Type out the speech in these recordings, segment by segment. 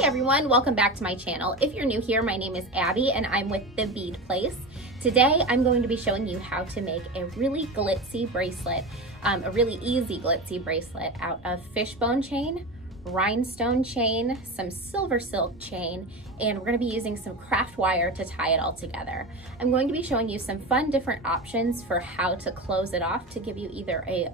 Hi everyone, welcome back to my channel. If you're new here, my name is Abby and I'm with the Bead Place. Today I'm going to be showing you how to make a really glitzy bracelet, a really easy glitzy bracelet out of fishbone chain, rhinestone chain, some SilverSilk chain, and we're going to be using some craft wire to tie it all together. I'm going to be showing you some fun different options for how to close it off to give you either a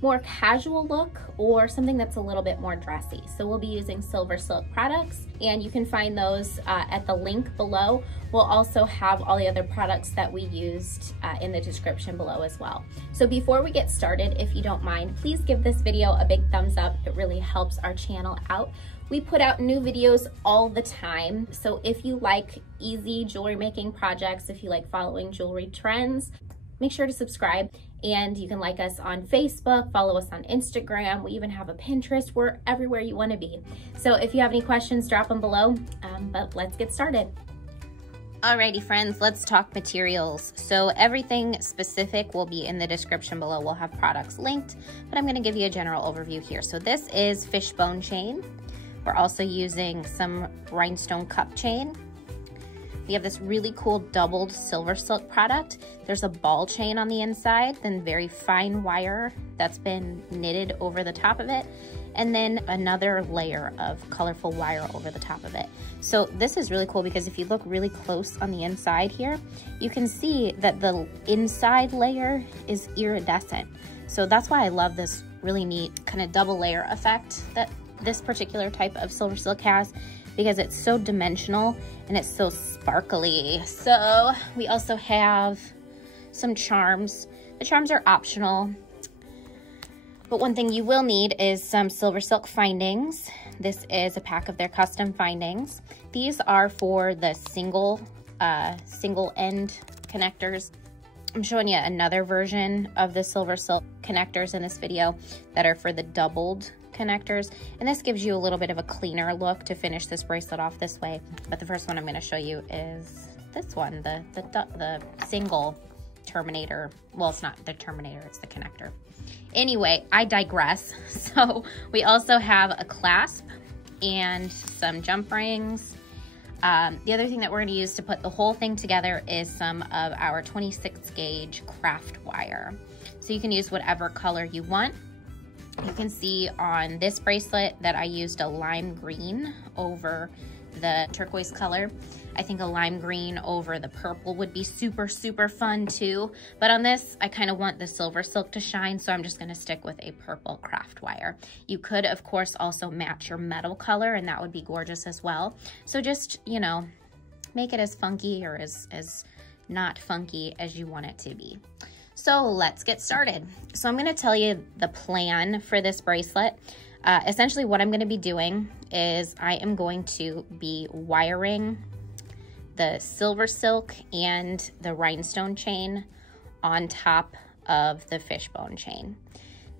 more casual look or something that's a little bit more dressy. So we'll be using SilverSilk products, and you can find those at the link below. We'll also have all the other products that we used in the description below as well. So before we get started, if you don't mind, please give this video a big thumbs up. It really helps our channel out. We put out new videos all the time. So if you like easy jewelry making projects, if you like following jewelry trends, make sure to subscribe, and you can like us on Facebook, follow us on Instagram. We even have a Pinterest. We're everywhere you want to be. So if you have any questions, drop them below, but let's get started. Alrighty friends, let's talk materials. So everything specific will be in the description below. We'll have products linked, but I'm going to give you a general overview here. So this is fishbone chain. We're also using some rhinestone cup chain. We have this really cool doubled SilverSilk product. There's a ball chain on the inside, then very fine wire that's been knitted over the top of it, and then another layer of colorful wire over the top of it. So this is really cool because if you look really close on the inside here, you can see that the inside layer is iridescent. So that's why I love this really neat kind of double layer effect that this particular type of SilverSilk has, because it's so dimensional and it's so sparkly. So we also have some charms. The charms are optional, but one thing you will need is some SilverSilk findings. This is a pack of their custom findings. These are for the single end connectors. I'm showing you another version of the SilverSilk connectors in this video that are for the doubled connectors, and this gives you a little bit of a cleaner look to finish this bracelet off this way. But the first one I'm going to show you is this one, the single terminator. Well, it's not the terminator, it's the connector. Anyway, I digress. So we also have a clasp and some jump rings. The other thing that we're going to use to put the whole thing together is some of our 26 gauge craft wire. So you can use whatever color you want. You can see on this bracelet that I used a lime green over the turquoise color. I think a lime green over the purple would be super, super fun too. But on this, I kind of want the SilverSilk to shine, so I'm just gonna stick with a purple craft wire. You could, of course, also match your metal color, and that would be gorgeous as well. So just, you know, make it as funky or as not funky as you want it to be. So let's get started. So I'm going to tell you the plan for this bracelet. Essentially what I'm going to be doing is I am going to be wiring the SilverSilk and the rhinestone chain on top of the fishbone chain.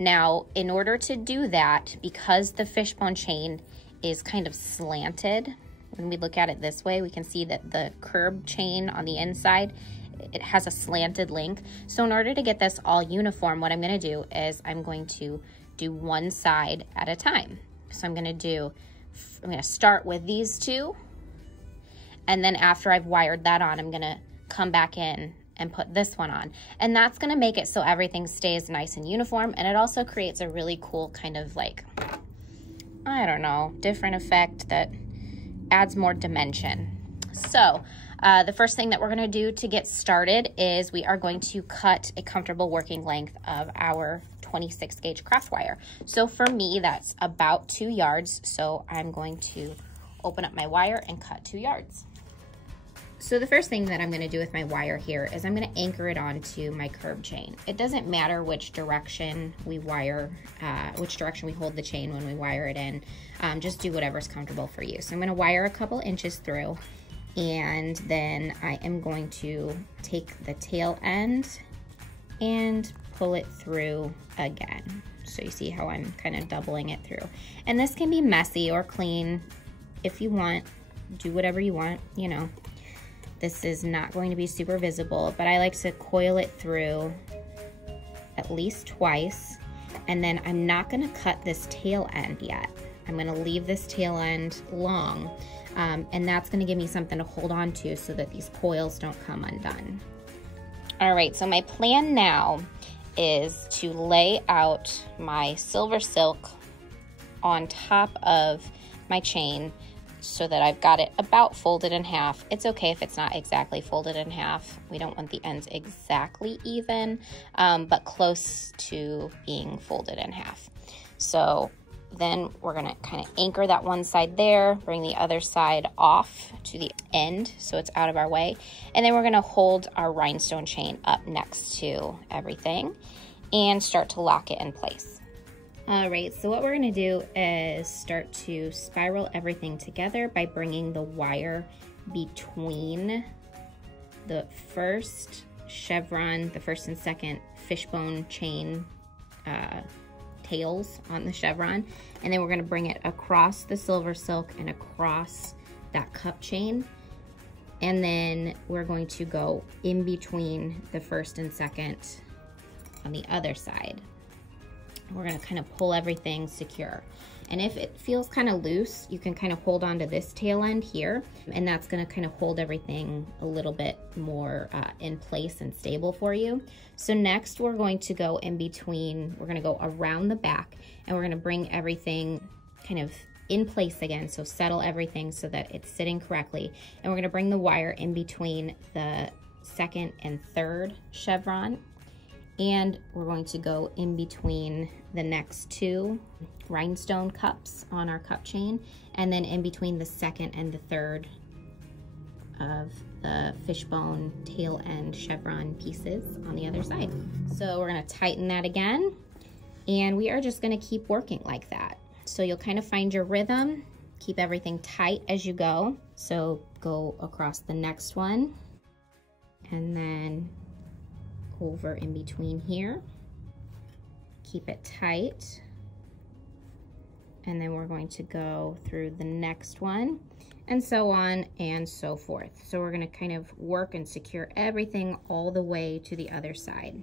Now, in order to do that, because the fishbone chain is kind of slanted, when we look at it this way, we can see that the curb chain on the inside, it has a slanted link. So in order to get this all uniform, what I'm going to do is I'm going to do one side at a time. So I'm going to start with these two, and then after I've wired that on, I'm going to come back in and put this one on. And that's going to make it so everything stays nice and uniform, and it also creates a really cool kind of like, I don't know, different effect that adds more dimension. So the first thing that we're going to do to get started is we are going to cut a comfortable working length of our 26 gauge craft wire. So for me, that's about 2 yards. So I'm going to open up my wire and cut 2 yards. So the first thing that I'm going to do with my wire here is I'm going to anchor it onto my curb chain. It doesn't matter which direction we wire, which direction we hold the chain when we wire it in. Just do whatever's comfortable for you. So I'm going to wire a couple inches through, and then I am going to take the tail end and pull it through again. So you see how I'm kind of doubling it through. And this can be messy or clean if you want. Do whatever you want, you know. This is not going to be super visible, but I like to coil it through at least twice. And then I'm not gonna cut this tail end yet. I'm gonna leave this tail end long, and that's gonna give me something to hold on to so that these coils don't come undone. All right, so my plan now is to lay out my SilverSilk on top of my chain so that I've got it about folded in half. It's okay if it's not exactly folded in half. We don't want the ends exactly even, but close to being folded in half. So then we're gonna kind of anchor that one side there, bring the other side off to the end so it's out of our way. And then we're gonna hold our rhinestone chain up next to everything and start to lock it in place. All right, so what we're gonna do is start to spiral everything together by bringing the wire between the first chevron, the first and second fishbone chain tails on the chevron, and then we're gonna bring it across the SilverSilk and across that cup chain, and then we're going to go in between the first and second on the other side. We're gonna kind of pull everything secure. And if it feels kind of loose, you can kind of hold on to this tail end here, and that's gonna kind of hold everything a little bit more in place and stable for you. So next we're going to go in between, we're gonna go around the back, and we're gonna bring everything kind of in place again, so settle everything so that it's sitting correctly. And we're gonna bring the wire in between the second and third chevron, and we're going to go in between the next two rhinestone cups on our cup chain, and then in between the second and the third of the fishbone tail end chevron pieces on the other side. So we're gonna tighten that again, and we are just gonna keep working like that. So you'll kind of find your rhythm, keep everything tight as you go. So go across the next one, and then over in between here, keep it tight, and then we're going to go through the next one, and so on and so forth. So we're going to kind of work and secure everything all the way to the other side.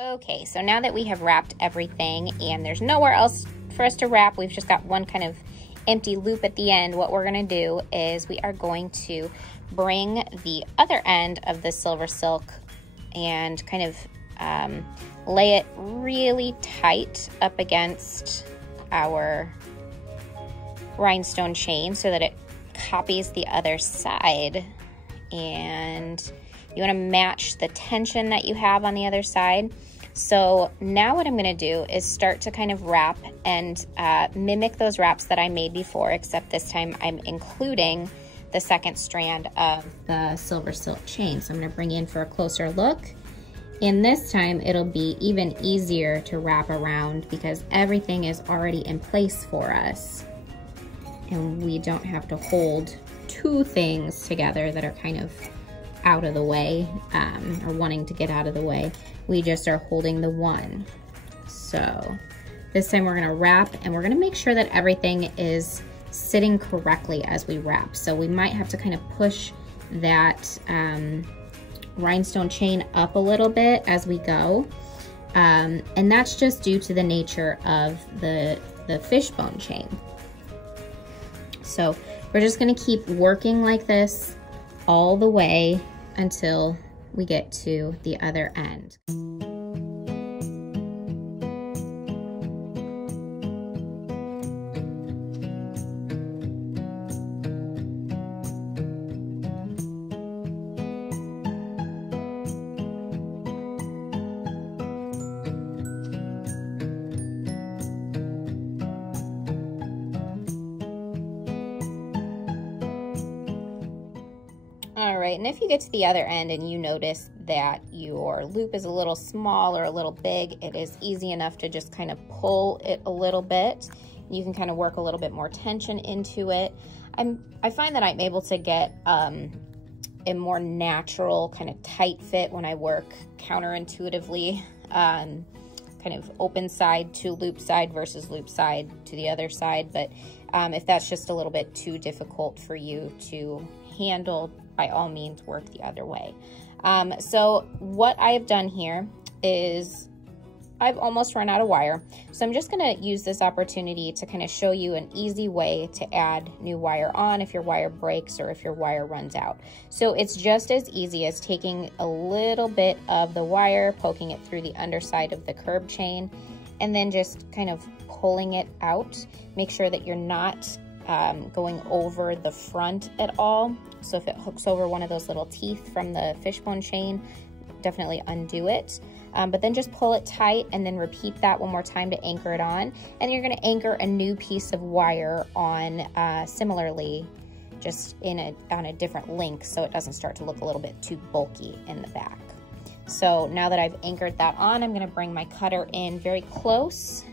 Okay, so now that we have wrapped everything and there's nowhere else for us to wrap, we've just got one kind of empty loop at the end. What we're gonna do is we are going to bring the other end of the SilverSilk and kind of lay it really tight up against our rhinestone chain so that it copies the other side. And you wanna match the tension that you have on the other side. So now what I'm gonna do is start to kind of wrap and mimic those wraps that I made before, except this time I'm including the second strand of the SilverSilk chain. So I'm gonna bring in for a closer look. And this time it'll be even easier to wrap around because everything is already in place for us. And we don't have to hold two things together that are kind of out of the way or wanting to get out of the way. We just are holding the one. So this time we're gonna wrap, and we're gonna make sure that everything is sitting correctly as we wrap. So we might have to kind of push that rhinestone chain up a little bit as we go. And that's just due to the nature of the fishbone chain. So we're just gonna keep working like this all the way until we get to the other end. right? And if you get to the other end and you notice that your loop is a little small or a little big, it is easy enough to just kind of pull it a little bit. You can kind of work a little bit more tension into it. I find that I'm able to get a more natural kind of tight fit when I work counterintuitively, kind of open side to loop side versus loop side to the other side. But if that's just a little bit too difficult for you to handle, by all means work the other way. So what I have done here is I've almost run out of wire. So I'm just gonna use this opportunity to kind of show you an easy way to add new wire on if your wire breaks or if your wire runs out. So it's just as easy as taking a little bit of the wire, poking it through the underside of the curb chain, and then just kind of pulling it out. Make sure that you're not going over the front at all. So if it hooks over one of those little teeth from the fishbone chain, definitely undo it. But then just pull it tight and then repeat that one more time to anchor it on. And you're gonna anchor a new piece of wire on similarly, just on a different link so it doesn't start to look a little bit too bulky in the back. So now that I've anchored that on, I'm gonna bring my cutter in very close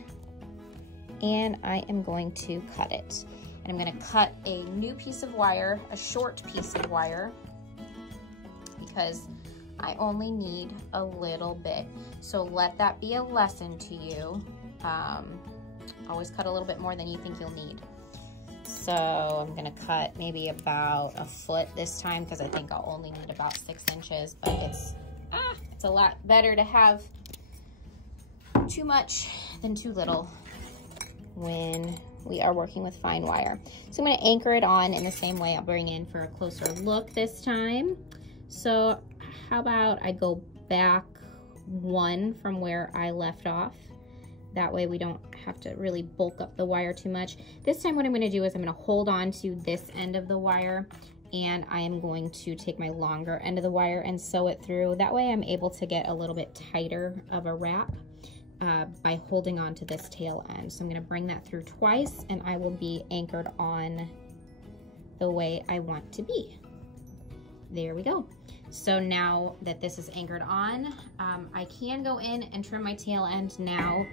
and I am going to cut it. And I'm gonna cut a new piece of wire, a short piece of wire, because I only need a little bit. So let that be a lesson to you. Always cut a little bit more than you think you'll need. So I'm gonna cut maybe about a foot this time because I think I'll only need about 6 inches, but it's a lot better to have too much than too little when we are working with fine wire. So I'm gonna anchor it on in the same way. I'll bring in for a closer look this time. So how about I go back 1 from where I left off? That way we don't have to really bulk up the wire too much. This time what I'm gonna do is I'm gonna hold on to this end of the wire and I am going to take my longer end of the wire and sew it through. That way I'm able to get a little bit tighter of a wrap by holding on to this tail end. So I'm gonna bring that through twice and I will be anchored on the way I want to be. There we go. So now that this is anchored on, I can go in and trim my tail end now.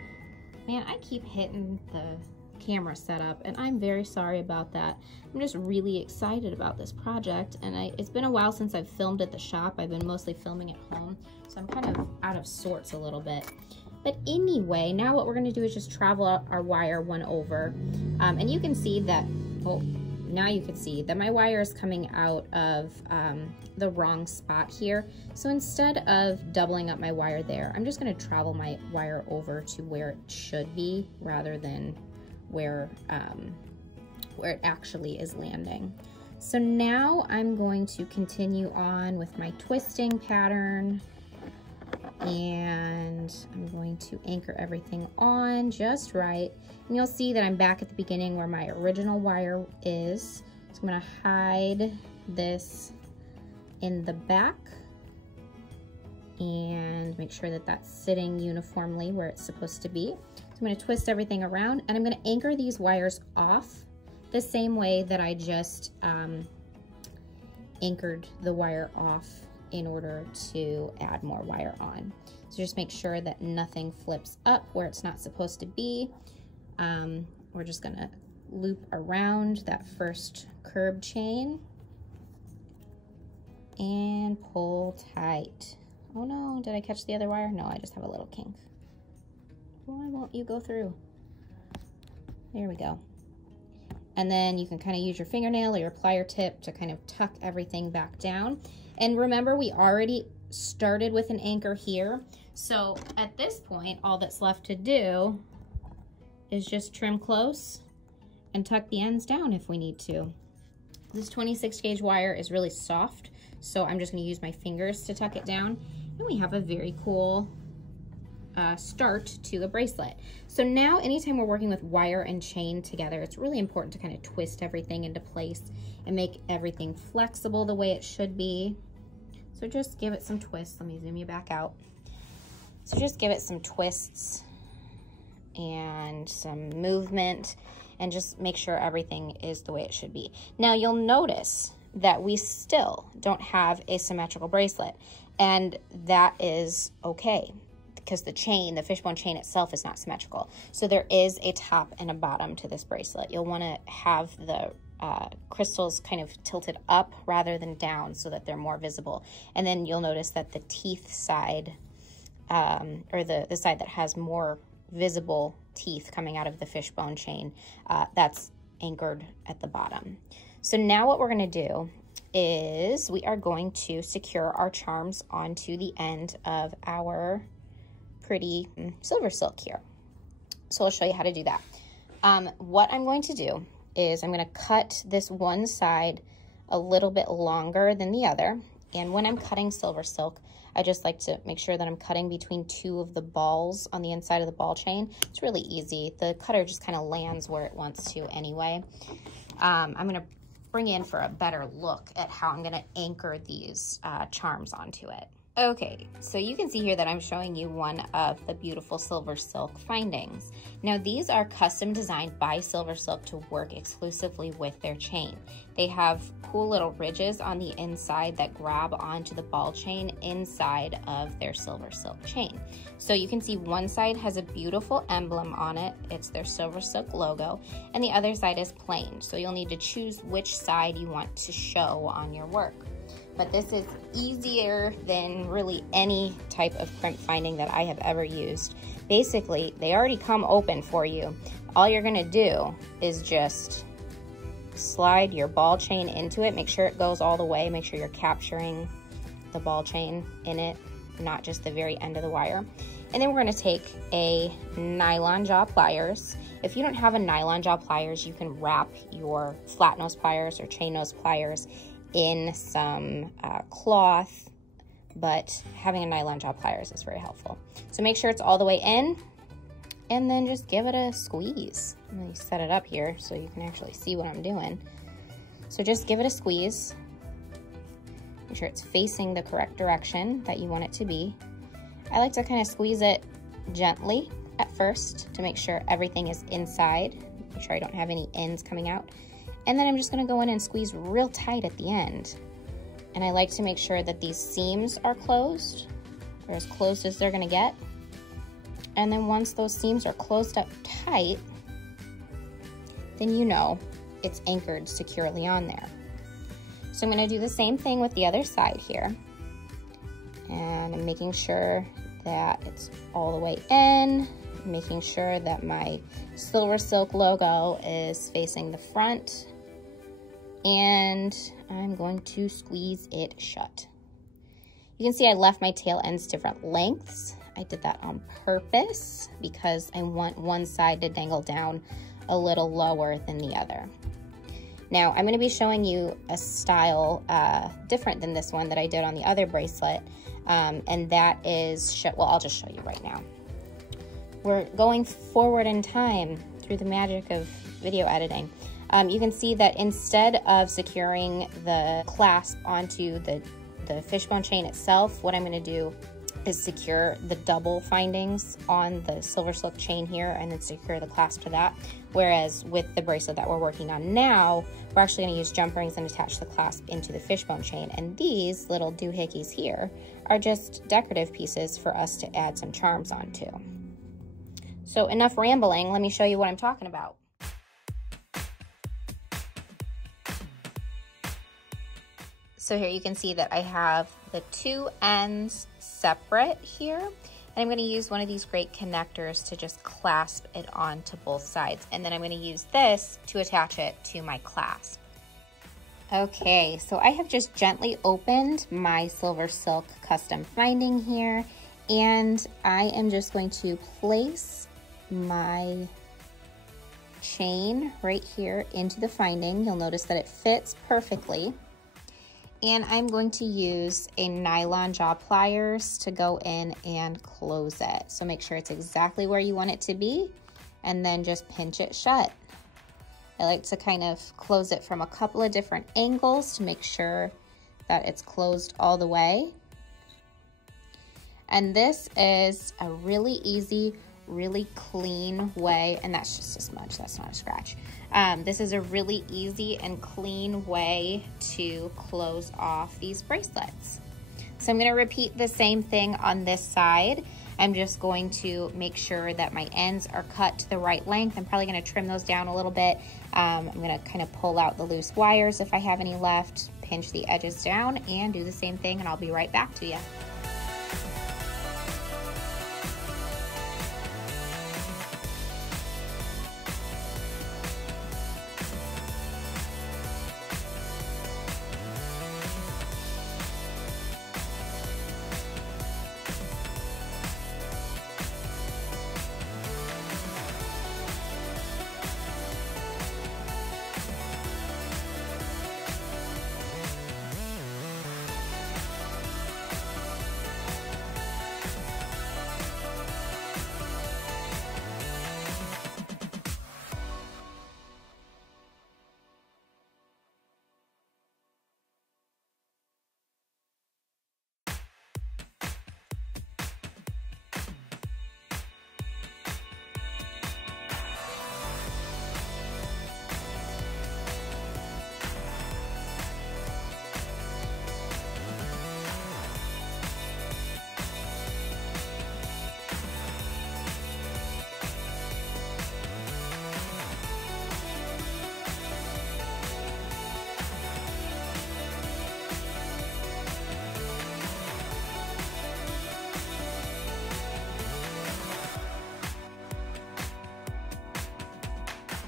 Man, I keep hitting the camera setup and I'm very sorry about that. I'm just really excited about this project and it's been a while since I've filmed at the shop. I've been mostly filming at home, so I'm kind of out of sorts a little bit. But anyway, now what we're gonna do is just travel our wire 1 over. And you can see that, now you can see that my wire is coming out of the wrong spot here. So instead of doubling up my wire there, I'm just gonna travel my wire over to where it should be rather than where it actually is landing. So now I'm going to continue on with my twisting pattern and I'm going to anchor everything on just right. And you'll see that I'm back at the beginning where my original wire is. So I'm gonna hide this in the back and make sure that that's sitting uniformly where it's supposed to be. So I'm gonna twist everything around and I'm gonna anchor these wires off the same way that I just anchored the wire off in order to add more wire on. So just make sure that nothing flips up where it's not supposed to be. We're just gonna loop around that first curb chain and pull tight. Oh no, did I catch the other wire? No, I just have a little kink. Why won't you go through? There we go. And then you can kind of use your fingernail or your plier tip to kind of tuck everything back down. And remember, we already started with an anchor here. So at this point, all that's left to do is just trim close and tuck the ends down if we need to. This 26 gauge wire is really soft, so I'm just gonna use my fingers to tuck it down. And we have a very cool start to a bracelet. So now anytime we're working with wire and chain together, it's really important to kind of twist everything into place and make everything flexible the way it should be. So just give it some twists. Let me zoom you back out. So just give it some twists and some movement and just make sure everything is the way it should be. Now you'll notice that we still don't have a symmetrical bracelet. And that is okay, because the chain, the fishbone chain itself, is not symmetrical. So there is a top and a bottom to this bracelet. You'll want to have the crystals kind of tilted up rather than down so that they're more visible. And then you'll notice that the teeth side, or the side that has more visible teeth coming out of the fishbone chain, that's anchored at the bottom. So now what we're going to do is we are going to secure our charms onto the end of our pretty SilverSilk here. So I'll show you how to do that. What I'm going to do is I'm going to cut this one side a little bit longer than the other. And when I'm cutting SilverSilk, I just like to make sure that I'm cutting between two of the balls on the inside of the ball chain. It's really easy. The cutter just kind of lands where it wants to anyway. I'm going to bring in for a better look at how I'm going to anchor these charms onto it. Okay, so you can see here that I'm showing you one of the beautiful SilverSilk findings. Now these are custom designed by SilverSilk to work exclusively with their chain. They have cool little ridges on the inside that grab onto the ball chain inside of their SilverSilk chain. So you can see one side has a beautiful emblem on it. It's their SilverSilk logo, and the other side is plain. So you'll need to choose which side you want to show on your work. But this is easier than really any type of crimp finding that I have ever used. Basically, they already come open for you. All you're gonna do is just slide your ball chain into it. Make sure it goes all the way. Make sure you're capturing the ball chain in it, not just the very end of the wire. And then we're gonna take a nylon jaw pliers. If you don't have a nylon jaw pliers, you can wrap your flat nose pliers or chain nose pliers in some cloth, but having a nylon jaw pliers is very helpful. So make sure it's all the way in, and then just give it a squeeze. Let me set it up here so you can actually see what I'm doing. So just give it a squeeze. Make sure it's facing the correct direction that you want it to be. I like to kind of squeeze it gently at first to make sure everything is inside. Make sure I don't have any ends coming out. And then I'm just gonna go in and squeeze real tight at the end. And I like to make sure that these seams are closed, or as close as they're gonna get. And then once those seams are closed up tight, then you know it's anchored securely on there. So I'm gonna do the same thing with the other side here. And I'm making sure that it's all the way in, making sure that my SilverSilk logo is facing the front, and I'm going to squeeze it shut. You can see I left my tail ends different lengths. I did that on purpose because I want one side to dangle down a little lower than the other. Now I'm going to be showing you a style different than this one that I did on the other bracelet, and that is, well, I'll just show you right now. We're going forward in time through the magic of video editing. You can see that instead of securing the clasp onto the fishbone chain itself, what I'm going to do is secure the double findings on the SilverSilk chain here and then secure the clasp to that. Whereas with the bracelet that we're working on now, we're actually going to use jump rings and attach the clasp into the fishbone chain. And these little doohickeys here are just decorative pieces for us to add some charms onto. So enough rambling, let me show you what I'm talking about. So here you can see that I have the two ends separate here. And I'm going to use one of these great connectors to just clasp it onto both sides. And then I'm going to use this to attach it to my clasp. Okay, so I have just gently opened my SilverSilk custom finding here. And I am just going to place my chain right here into the finding. You'll notice that it fits perfectly. And I'm going to use a nylon jaw pliers to go in and close it. So make sure it's exactly where you want it to be, and then just pinch it shut. I like to kind of close it from a couple of different angles to make sure that it's closed all the way. And this is a really easy really clean way, and that's just a smudge, that's not a scratch. This is a really easy and clean way to close off these bracelets. So I'm gonna repeat the same thing on this side. I'm just going to make sure that my ends are cut to the right length. I'm probably gonna trim those down a little bit. I'm gonna kind of pull out the loose wires if I have any left, pinch the edges down, and do the same thing, and I'll be right back to you.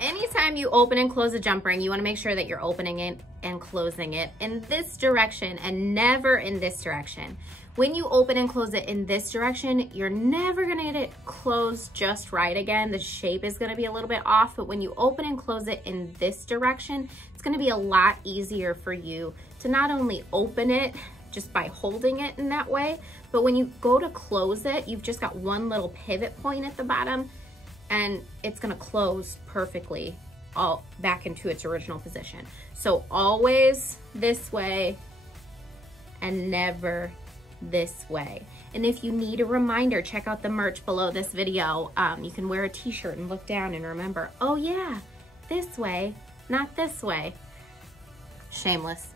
Anytime you open and close a jump ring, you want to make sure that you're opening it and closing it in this direction and never in this direction. When you open and close it in this direction, you're never going to get it closed just right again. The shape is going to be a little bit off, but when you open and close it in this direction, it's going to be a lot easier for you to not only open it just by holding it in that way, but when you go to close it, you've just got one little pivot point at the bottom, and it's gonna close perfectly all back into its original position. So always this way and never this way. And if you need a reminder, check out the merch below this video. You can wear a t-shirt and look down and remember, oh yeah, this way, not this way. Shameless.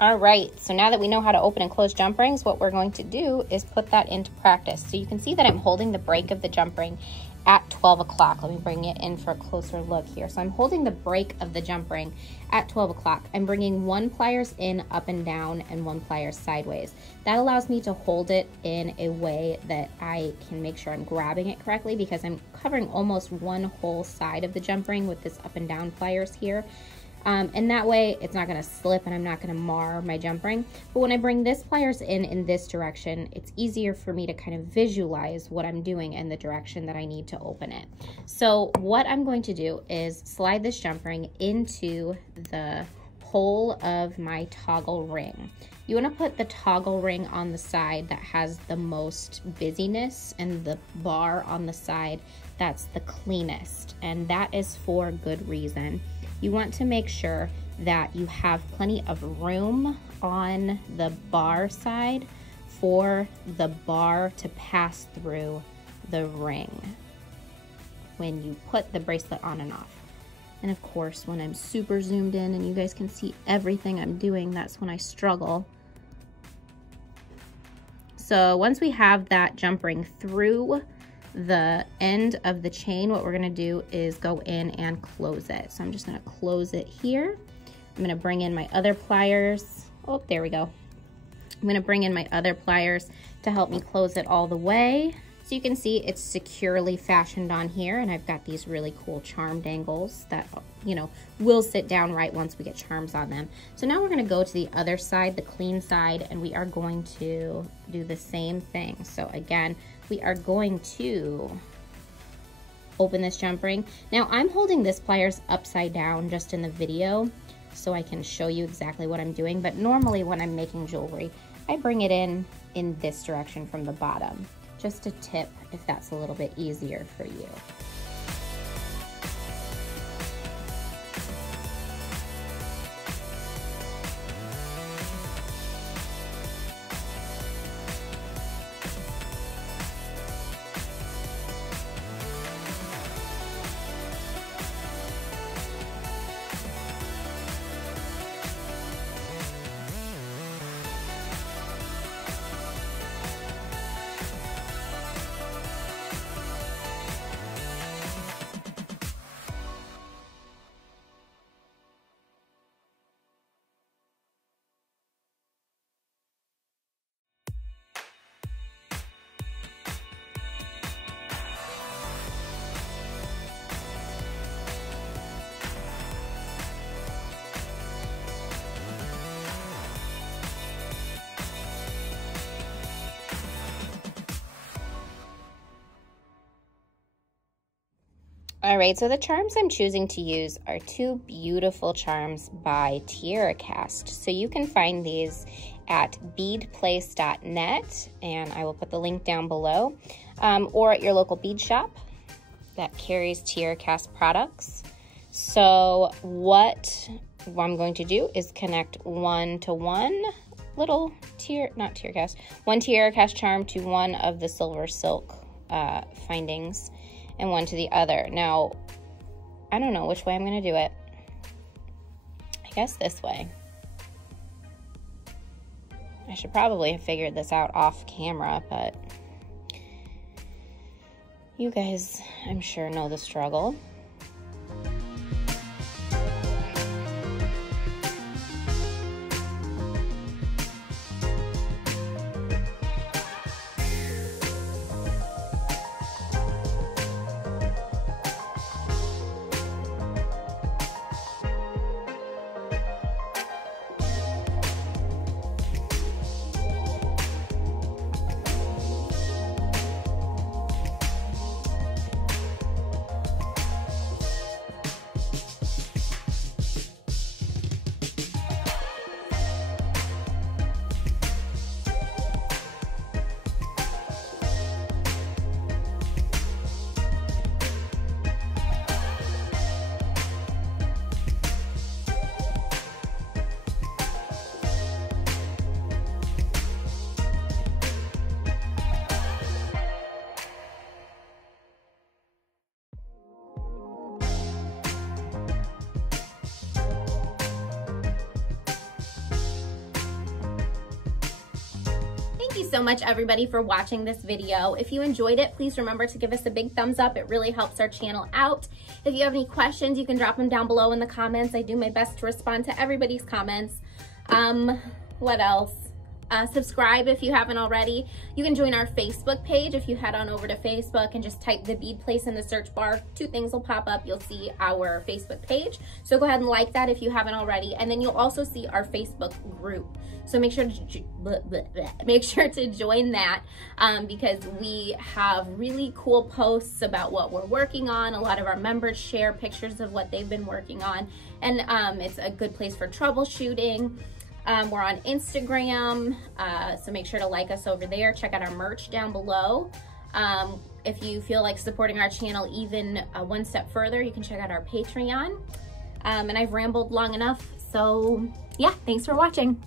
All right, so now that we know how to open and close jump rings, what we're going to do is put that into practice. So you can see that I'm holding the break of the jump ring at 12 o'clock. Let me bring it in for a closer look here. So I'm holding the break of the jump ring at 12 o'clock. I'm bringing one pliers in up and down and one pliers sideways. That allows me to hold it in a way that I can make sure I'm grabbing it correctly, because I'm covering almost one whole side of the jump ring with this up and down pliers here. And that way it's not gonna slip and I'm not gonna mar my jump ring. But when I bring this pliers in this direction, it's easier for me to kind of visualize what I'm doing and the direction that I need to open it. So what I'm going to do is slide this jump ring into the hole of my toggle ring. You wanna put the toggle ring on the side that has the most busyness, and the bar on the side that's the cleanest. And that is for good reason. You want to make sure that you have plenty of room on the bar side for the bar to pass through the ring when you put the bracelet on and off. And of course, when I'm super zoomed in and you guys can see everything I'm doing, that's when I struggle. So once we have that jump ring through the end of the chain, what we're gonna do is go in and close it. So I'm just gonna close it here. I'm gonna bring in my other pliers. Oh, there we go. I'm gonna bring in my other pliers to help me close it all the way. So you can see it's securely fashioned on here, and I've got these really cool charm dangles that, you know, will sit down right once we get charms on them. So now we're gonna go to the other side, the clean side, and we are going to do the same thing. So again, we are going to open this jump ring. Now I'm holding this pliers upside down just in the video so I can show you exactly what I'm doing, but normally when I'm making jewelry, I bring it in this direction from the bottom. Just a tip if that's a little bit easier for you. All right, so the charms I'm choosing to use are two beautiful charms by TiaraCast. So you can find these at beadplace.net, and I will put the link down below, or at your local bead shop that carries TiaraCast products. So what I'm going to do is connect one to one little one TiaraCast charm to one of the SilverSilk findings, and one to the other. Now, I don't know which way I'm gonna do it. I guess this way. I should probably have figured this out off camera, but you guys, I'm sure, know the struggle. Thank you so much, everybody, for watching this video. If you enjoyed it, please remember to give us a big thumbs up. It really helps our channel out. If you have any questions, you can drop them down below in the comments. I do my best to respond to everybody's comments. What else? Subscribe if you haven't already. You can join our Facebook page if you head on over to Facebook and just type the Bead Place in the search bar. Two things will pop up. You'll see our Facebook page. So go ahead and like that if you haven't already. And then you'll also see our Facebook group. So make sure to join that because we have really cool posts about what we're working on. A lot of our members share pictures of what they've been working on. And it's a good place for troubleshooting. We're on Instagram, so make sure to like us over there. Check out our merch down below. If you feel like supporting our channel even one step further, you can check out our Patreon. And I've rambled long enough, so yeah, thanks for watching.